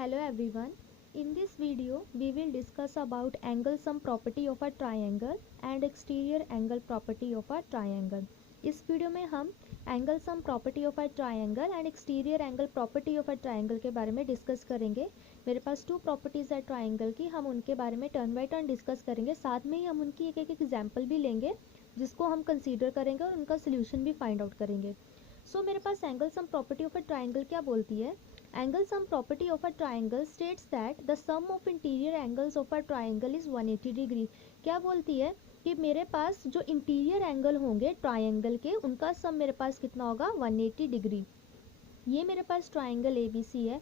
Hello everyone. In this video, we will discuss about angle sum property of a triangle and exterior angle property of a triangle. इस video में हम angle sum property of a triangle and exterior angle property of a triangle के बारे में discuss करेंगे। मेरे पास to properties है triangle की, हम उनके बारे में टर्न बाय टर्न डिस्कस करेंगे। साथ में ही हम उनकी एक एक एग्जाम्पल भी लेंगे जिसको हम कंसीडर करेंगे और उनका सोल्यूशन भी फाइंड आउट करेंगे। मेरे पास angle sum property of a triangle क्या बोलती है? Angle sum property of a triangle states that the sum of interior angles of a triangle is 180 degree। क्या बोलती है कि मेरे पास जो इंटीरियर एंगल होंगे ट्रायंगल के उनका सम मेरे पास कितना होगा 180 डिग्री। ये मेरे पास ट्रायंगल ABC है।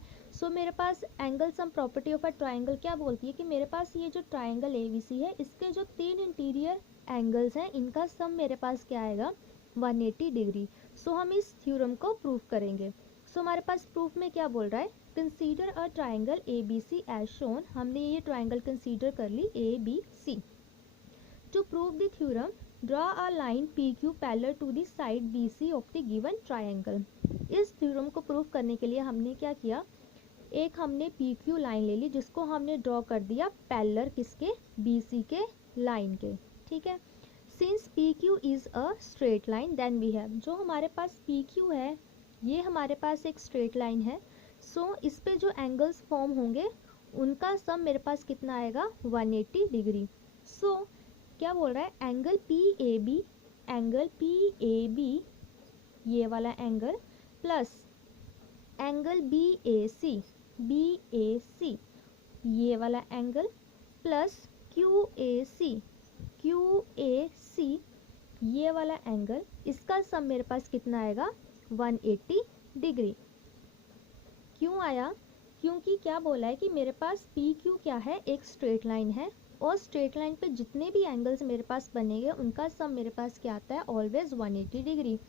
मेरे पास angle sum property of a triangle क्या बोलती है कि मेरे पास ये जो ट्रायंगल ABC है इसके जो तीन इंटीरियर एंगल्स हैं इनका सम मेरे पास क्या आएगा 180 डिग्री। हम इस थ्योरम को प्रूव करेंगे। हमारे पास प्रूफ में क्या बोल रहा है? Consider a triangle ABC as shown. हमने ये ट्रायंगल कंसीडर कर ली ABC। To prove the theorem draw a line PQ parallel to the side BC of the given triangle. इस थ्योरम को प्रूव करने के लिए हमने क्या किया, एक हमने PQ लाइन ले ली जिसको हमने ड्रॉ कर दिया पैरेलल किसके, BC के लाइन के। ठीक है, since PQ is a straight line then we have, जो हमारे पास PQ है ये हमारे पास एक स्ट्रेट लाइन है। इस पे जो एंगल्स फॉर्म होंगे उनका सम मेरे पास कितना आएगा 180 डिग्री। क्या बोल रहा है? एंगल PAB ये वाला एंगल प्लस एंगल BAC ये वाला एंगल प्लस QAC ये वाला एंगल, इसका सम मेरे पास कितना आएगा 180 डिग्री। क्यों आया? क्योंकि क्या बोला है कि मेरे पास PQ क्या है, एक स्ट्रेट लाइन है और स्ट्रेट लाइन पे जितने भी एंगल्स मेरे पास बनेंगे उनका सम मेरे पास क्या आता है ऑलवेज 180 डिग्री।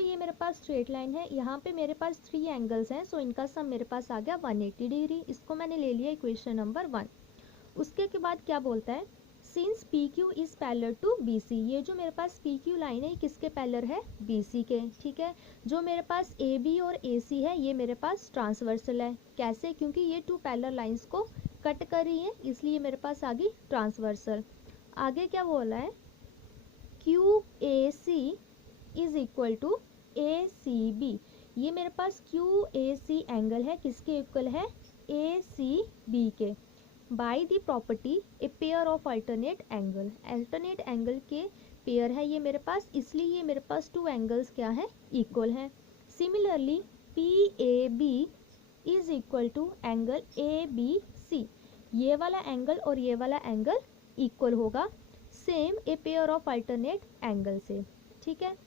ये मेरे पास स्ट्रेट लाइन है, यहाँ पे मेरे पास 3 एंगल्स हैं, इनका सम मेरे पास आ गया 180 डिग्री। इसको मैंने ले लिया इक्वेशन नंबर 1। उसके के बाद क्या बोलता है? Since PQ is parallel to BC, ये जो मेरे पास PQ लाइन है किसके पैरेलल है? BC के। ठीक है, जो मेरे पास AB और AC है ये मेरे पास ट्रांसवर्सल है। कैसे? क्योंकि ये टू पैरेलल लाइंस को कट कर रही है इसलिए मेरे पास आ गई ट्रांसवर्सल। आगे क्या बोला है? QAC is equal to ACB, ये मेरे पास QAC एंगल है किसके इक्वल है? ACB के। By the property A pair of alternate angle के पेयर है ये मेरे पास, इसलिए ये मेरे पास टू एंगल्स क्या है इक्वल है। Similarly PAB is equal to angle ABC, ये वाला एंगल और ये वाला एंगल इक्वल होगा same a pair of alternate angle से। ठीक है,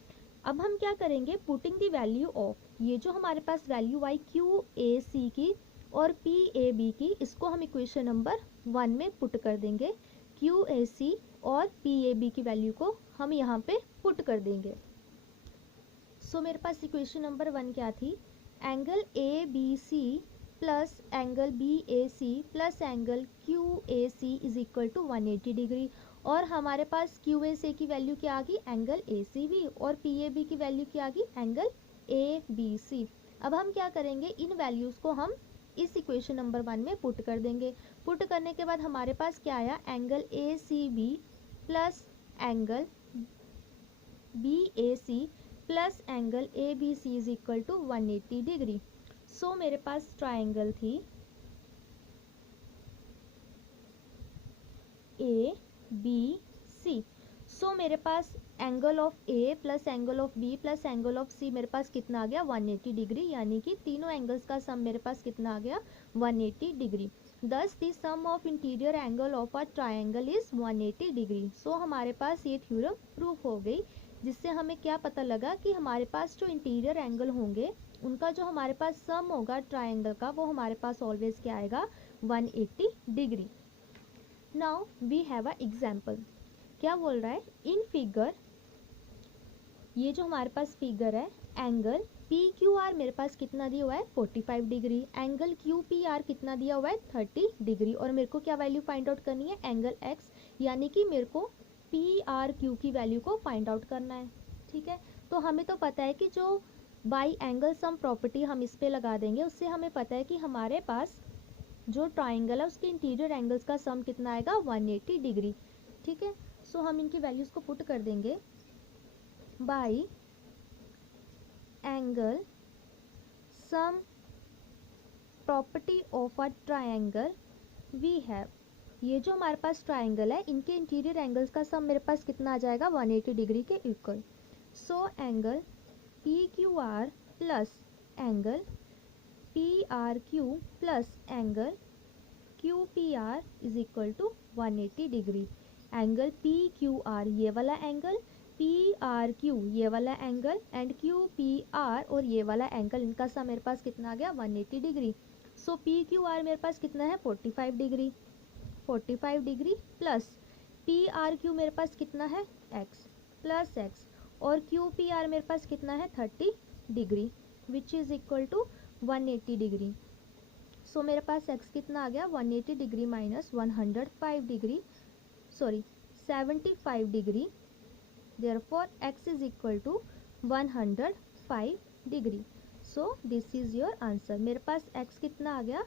अब हम क्या करेंगे, पुटिंग द वैल्यू ऑफ, ये जो हमारे पास वैल्यू आई QAC की और PAB की, इसको हम इक्वेशन नंबर 1 में पुट कर देंगे। QAC और PAB की वैल्यू को हम यहाँ पे पुट कर देंगे। मेरे पास इक्वेशन नंबर 1 क्या थी? Angle ABC plus angle BAC plus angle QAC is equal to 180 degree. और हमारे पास QAC की वैल्यू क्या आ गई? एंगल ACB, और PAB की वैल्यू क्या आ गई? Angle ABC। अब हम क्या करेंगे, इन वैल्यूज़ को हम इस इक्वेशन नंबर 1 में पुट कर देंगे। पुट करने के बाद हमारे पास क्या आया? Angle ACB plus angle BAC plus angle ABC is equal to 180 degree. मेरे पास ट्राइंगल थी ABC। मेरे पास angle of A plus angle of B plus angle of C मेरे पास कितना आ गया 180 डिग्री, यानी कि तीनों एंगल्स का सम मेरे पास कितना आ गया 180 degree. Thus the sum of interior angle of a triangle is 180 degree. हमारे पास ये थ्योरम प्रूफ हो गई, जिससे हमें क्या पता लगा कि हमारे पास जो इंटीरियर एंगल होंगे उनका जो हमारे पास सम होगा ट्रायंगल का वो हमारे पास ऑलवेज क्या आएगा 180 degree. Now we have a example. क्या बोल रहा है? इन फिगर, ये जो हमारे पास फिगर है, एंगल PQR मेरे पास कितना दिया हुआ है 45 डिग्री, एंगल QPR कितना दिया हुआ है 30 डिग्री, और मेरे को क्या वैल्यू फाइंड आउट करनी है? एंगल X, यानी कि मेरे को PRQ की वैल्यू को फाइंड आउट करना है। ठीक है, तो हमें तो पता है कि जो बाई एंगल सम प्रॉपर्टी हम इस पे लगा देंगे उससे हमें पता है कि हमारे पास जो ट्राइंगल है उसके इंटीरियर एंगल्स का सम कितना आएगा 180 डिग्री। ठीक है, सो हम इनकी वैल्यूज को पुट कर देंगे by angle sum property of a triangle we have. ये जो हमारे पास ट्राइंगल है इनके इंटीरियर एंगल्स का सम मेरे पास कितना आ जाएगा 180 डिग्री के इक्वल। So angle P Q R plus angle P R Q plus angle Q P R is equal to 180 degree. Angle P Q R ये वाला एंगल, पी आर क्यू ये वाला angle and Q P R और ये वाला angle, इनका सम मेरे पास कितना आ गया 180 degree. So P Q R मेरे पास कितना है 45 degree, 45 degree plus P R Q मेरे पास कितना है x प्लस x और क्यू पी आर मेरे पास कितना है 30 degree which is equal to 180 degree. So मेरे पास x कितना आ गया 180 degree minus 105 degree, sorry 75 degree, therefore x is equal to 105 degree. So this is your answer. मेरे पास x कितना आ गया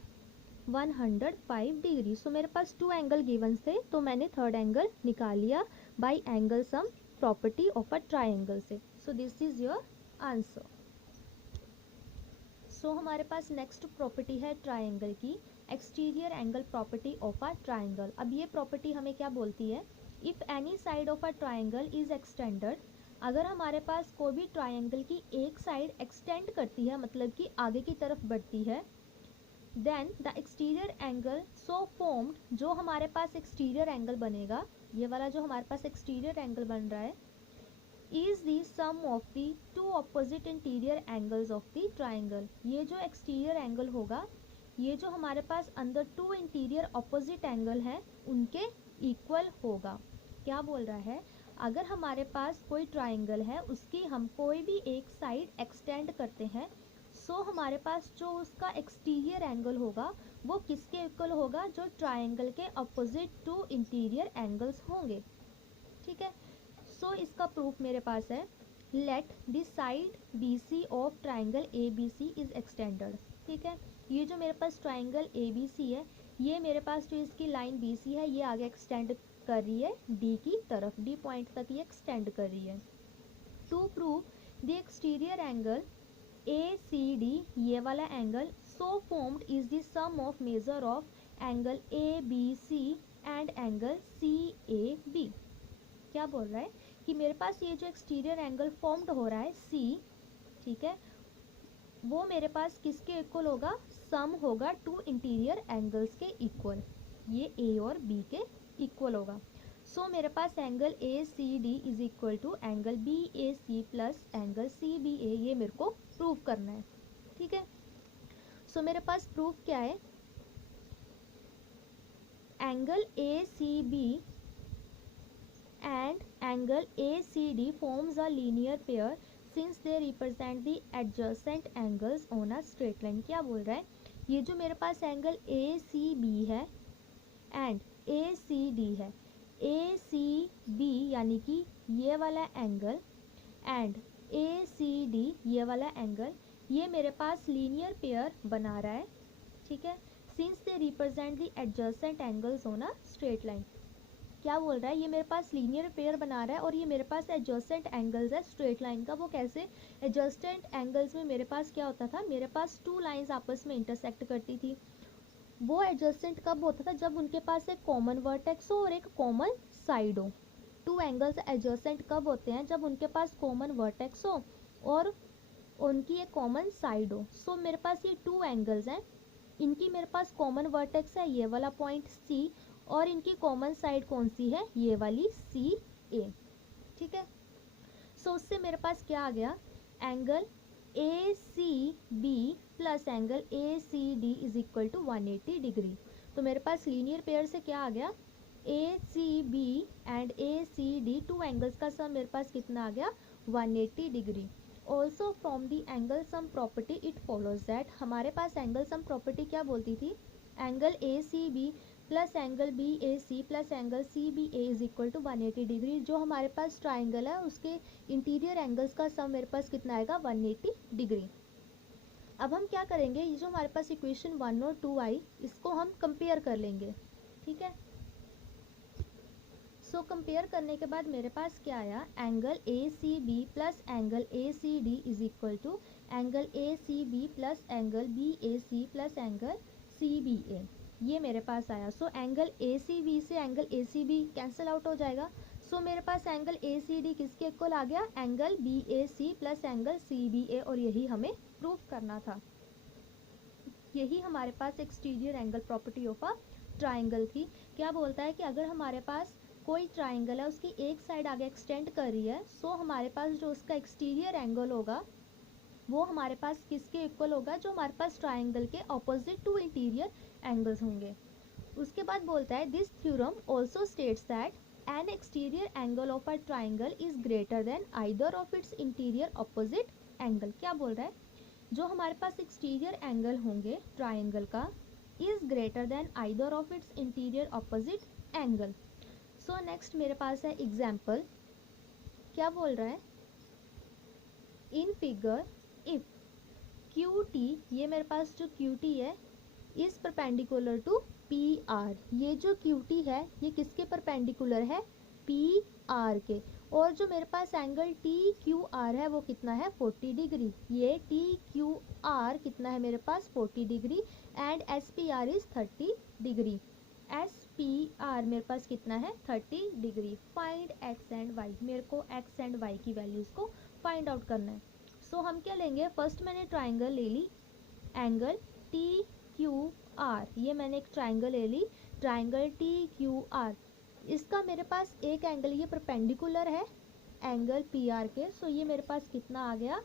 105 डिग्री। सो मेरे पास 2 एंगल गिवंस थे तो मैंने थर्ड एंगल निकाल लिया by angle sum property of a triangle से। So this is your answer. सो हमारे पास नेक्स्ट प्रॉपर्टी है ट्राइंगल की, exterior angle property of a triangle. अब ये प्रॉपर्टी हमें क्या बोलती है, if any side of a triangle is extended, अगर हमारे पास कोई भी ट्राइंगल की एक साइड एक्सटेंड करती है मतलब कि आगे की तरफ बढ़ती है, then the exterior angle so formed, जो हमारे पास एक्सटीरियर एंगल बनेगा, ये वाला जो हमारे पास एक्सटीरियर एंगल बन रहा है, is the sum of the two opposite interior angles of the triangle। ये जो exterior angle होगा, ये जो हमारे पास अंदर टू इंटीरियर ऑपोजिट एंगल हैं उनके इक्वल होगा। क्या बोल रहा है, अगर हमारे पास कोई ट्राइंगल है उसकी हम कोई भी एक साइड एक्सटेंड करते हैं, सो हमारे पास जो उसका एक्सटीरियर एंगल होगा वो किसके इक्वल होगा, जो ट्राइंगल के अपोजिट टू इंटीरियर एंगल्स होंगे। ठीक है, सो इसका प्रूफ मेरे पास है, let the side B C of triangle A B C is extended. ठीक है, ये जो मेरे पास ट्राइंगल ए बी सी है, ये मेरे पास जो इसकी लाइन बी सी है ये आगे एक्सटेंड कर रही है डी की तरफ, डी पॉइंट तक ये एक्सटेंड कर रही है। To prove the exterior angle A C D, ये वाला angle so formed is the sum of measure of angle A B C and angle C A B. क्या बोल रहा है कि मेरे पास ये जो एक्सटीरियर एंगल फॉर्म्ड हो रहा है सी, ठीक है, वो मेरे पास किसके इक्वल होगा, सम होगा टू इंटीरियर एंगल्स के इक्वल, ये ए और बी के इक्वल होगा। सो मेरे पास angle A C D is equal to angle B A C plus angle C B A, ये मेरे को प्रूव करना है। ठीक है, सो मेरे पास प्रूफ क्या है, angle A C B and angle ACD forms a linear pair since they represent the adjacent angles on a straight line। क्या बोल रहा है, ये जो मेरे पास एंगल ACB है एंड ACD है, ACB यानी कि ये वाला एंगल एंड ACD ये वाला एंगल, ये मेरे पास लीनियर पेयर बना रहा है। ठीक है, since they represent the adjacent angles on a straight line. क्या बोल रहा है, ये मेरे पास लीनियर पेयर बना रहा है और ये मेरे पास एडजस्टेंट एंगल्स है स्ट्रेट लाइन का। वो कैसे, एडजस्टेंट एंगल्स में मेरे पास क्या होता था, मेरे पास टू लाइंस आपस में इंटरसेक्ट करती थी। वो एडजस्टेंट कब होता था, जब उनके पास एक कॉमन वर्टेक्स हो और एक कॉमन साइड हो। टू एंगल्स एडजस्टेंट कब होते हैं, जब उनके पास कॉमन वर्टेक्स हो और उनकी एक कॉमन साइड हो। सो मेरे पास ये टू एंगल्स हैं, इनकी मेरे पास कॉमन वर्टेक्स है ये वाला पॉइंट सी और इनकी कॉमन साइड कौन सी है, ये वाली सी ए। ठीक है, सो उससे मेरे पास क्या आ गया, angle A C B plus angle A C D is equal to 180 degree. तो मेरे पास लीनियर पेयर से क्या आ गया, A C B and A C D, two angles का सम मेरे पास कितना आ गया 180 degree. Also from the angle sum property it follows that, हमारे पास एंगल सम प्रॉपर्टी क्या बोलती थी, angle A C B plus angle B A C plus angle C B A is equal to 180 degree. जो हमारे पास triangle है उसके interior angles का सम मेरे पास कितना आएगा 180 डिग्री। अब हम क्या करेंगे, ये जो हमारे पास इक्वेशन 1 और 2 आई, इसको हम कंपेयर कर लेंगे, ठीक है। सो कंपेयर करने के बाद मेरे पास क्या आया, angle A C B plus angle A C D is equal to angle A C B plus angle B A C plus angle C B A, ये मेरे पास आया। So angle A C B से angle A C B cancel out हो जाएगा। So मेरे पास angle A C D किसके इक्वल आ गया, angle B A C plus angle C B A, और यही हमें प्रूव करना था। यही हमारे पास exterior angle property of a triangle थी। क्या बोलता है कि अगर हमारे पास कोई ट्राइंगल है, उसकी एक साइड आगे एक्सटेंड कर रही है, सो हमारे पास जो उसका एक्सटीरियर एंगल होगा वो हमारे पास किसके इक्वल होगा, जो हमारे पास ट्राइंगल के ऑपोजिट टू इंटीरियर एंगल्स होंगे। उसके बाद बोलता है this theorem also states that N exterior angle of a triangle is greater than either of its interior opposite angle. क्या बोल रहा है, जो हमारे पास एक्सटीरियर एंगल होंगे ट्राइंगल का is greater than either of its interior opposite angle. So next मेरे पास है एग्जाम्पल, क्या बोल रहा है, in figure if Q T, ये मेरे पास जो क्यू टी है is perpendicular to P R, ये जो क्यू टी है ये किसके परपेंडिकुलर है, पी आर के, और जो मेरे पास एंगल टी क्यू आर है वो कितना है 40 डिग्री, ये टी क्यू आर कितना है मेरे पास 40 degree, and S P R is 30 degree, S P R मेरे पास कितना है 30 degree. Find x and y, मेरे को एक्स एंड वाई की वैल्यूज़ को फाइंड आउट करना है। सो हम क्या लेंगे, फर्स्ट मैंने ट्राइंगल ले ली एंगल टी क्यू आर, ये मैंने एक ट्राइंगल ले ली ट्राइंगल टी क्यू आर, इसका मेरे पास एक एंगल ये परपेंडिकुलर है एंगल पी आर के, सो ये मेरे पास कितना आ गया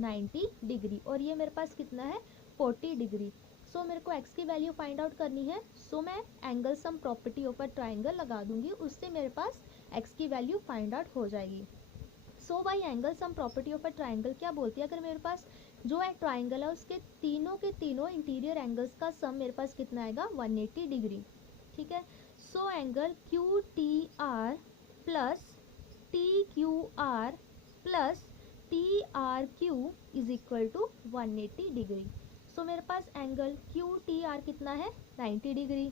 90 डिग्री, और ये मेरे पास कितना है 40 डिग्री। सो मेरे को x की वैल्यू फाइंड आउट करनी है, सो मैं angle sum property of a triangle लगा दूंगी, उससे मेरे पास x की वैल्यू फाइंड आउट हो जाएगी। So by angle sum property of a triangle क्या बोलती है, अगर मेरे पास जो है ट्राइंगल है उसके तीनों के तीनों इंटीरियर एंगल्स का सम मेरे पास कितना आएगा 180 डिग्री, ठीक है। So angle Q T R plus T Q R plus T R Q is equal to 180 degree. So मेरे पास एंगल क्यू टी आर कितना है 90 डिग्री,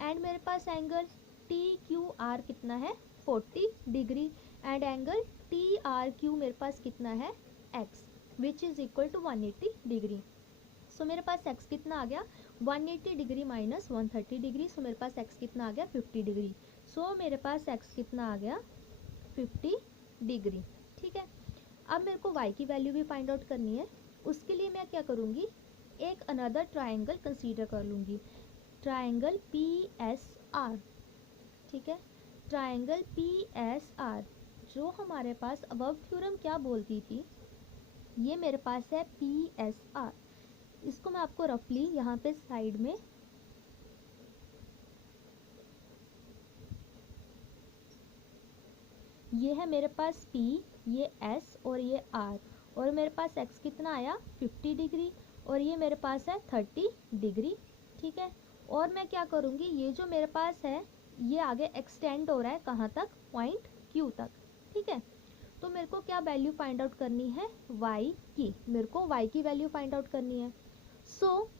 एंड मेरे पास एंगल टी क्यू आर कितना है 40 degree, and angle T R Q मेरे पास कितना है x which is equal to 180 degree. So मेरे पास x कितना आ गया 180 डिग्री माइनस 130 डिग्री, सो मेरे पास x कितना आ गया 50 डिग्री। सो मेरे पास x कितना आ गया 50 डिग्री, ठीक है। अब मेरे को y की वैल्यू भी फाइंड आउट करनी है, उसके लिए मैं क्या करूँगी, एक अनदर ट्राइंगल कंसीडर कर लूँगी, ट्राइंगल पी एस आर, ठीक है। ट्राइंगल पी एस आर, जो हमारे पास अबव थ्योरम क्या बोलती थी, ये मेरे पास है पी एस आर, इसको मैं आपको रफली यहाँ पे साइड में ये है मेरे पास P, ये S और ये R, और मेरे पास X कितना आया 50 डिग्री, और ये मेरे पास है 30 डिग्री, ठीक है। और मैं क्या करूँगी, ये जो मेरे पास है ये आगे एक्सटेंड हो रहा है कहाँ तक, पॉइंट Q तक, ठीक है। तो मेरे को क्या वैल्यू फाइंड आउट करनी है y की, मेरे को y की वैल्यू फाइंड आउट करनी है। सो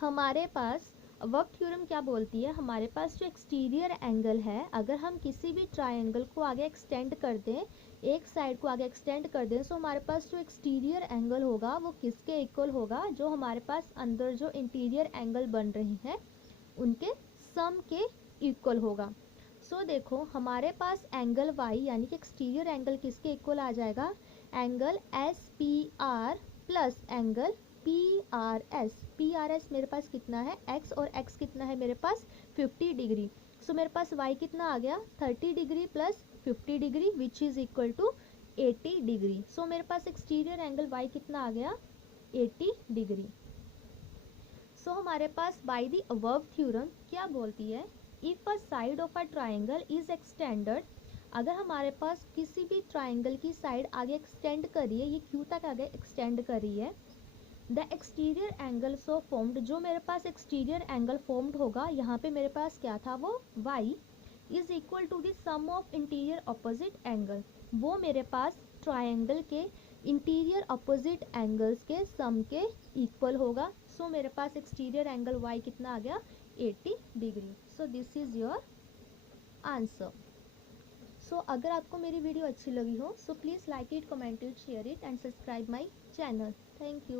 हमारे पास वर्क थ्योरम क्या बोलती है, हमारे पास जो एक्सटीरियर एंगल है, अगर हम किसी भी ट्राइंगल को आगे एक्सटेंड कर दें, एक साइड को आगे एक्सटेंड कर दें, सो हमारे पास जो एक्सटीरियर एंगल होगा वो किसके इक्वल होगा, जो हमारे पास अंदर जो इंटीरियर एंगल बन रहे हैं उनके सम के इक्वल होगा। सो देखो हमारे पास एंगल y यानी कि एक्सटीरियर एंगल किसके इक्वल आ जाएगा, angle S P are plus angle P R S. P R S मेरे पास कितना है x, और x कितना है मेरे पास 50 डिग्री। सो मेरे पास y कितना आ गया 30 degree plus 50 degree which is equal to 80 degree. So मेरे पास एक्सटीरियर एंगल y कितना आ गया 80 डिग्री। सो हमारे पास बाय द अबव थ्योरम क्या बोलती है, if a side of a triangle is extended, अगर हमारे पास किसी भी ट्राइंगल की साइड आगे एक्सटेंड कर रही है, ये क्यू तक आगे एक्सटेंड कर रही है, the exterior angle so formed, जो मेरे पास एक्सटीरियर एंगल फॉर्म्ड होगा, यहाँ पे मेरे पास क्या था वो y is equal to the sum of interior opposite angle, वो मेरे पास ट्राइंगल के इंटीरियर अपोजिट एंगल्स के सम के इक्वल होगा। सो मेरे पास एक्सटीरियर एंगल y कितना आ गया 80 degree. So this is your answer. So अगर आपको मेरी वीडियो अच्छी लगी हो so please like it, comment it, share it and subscribe my channel. Thank you.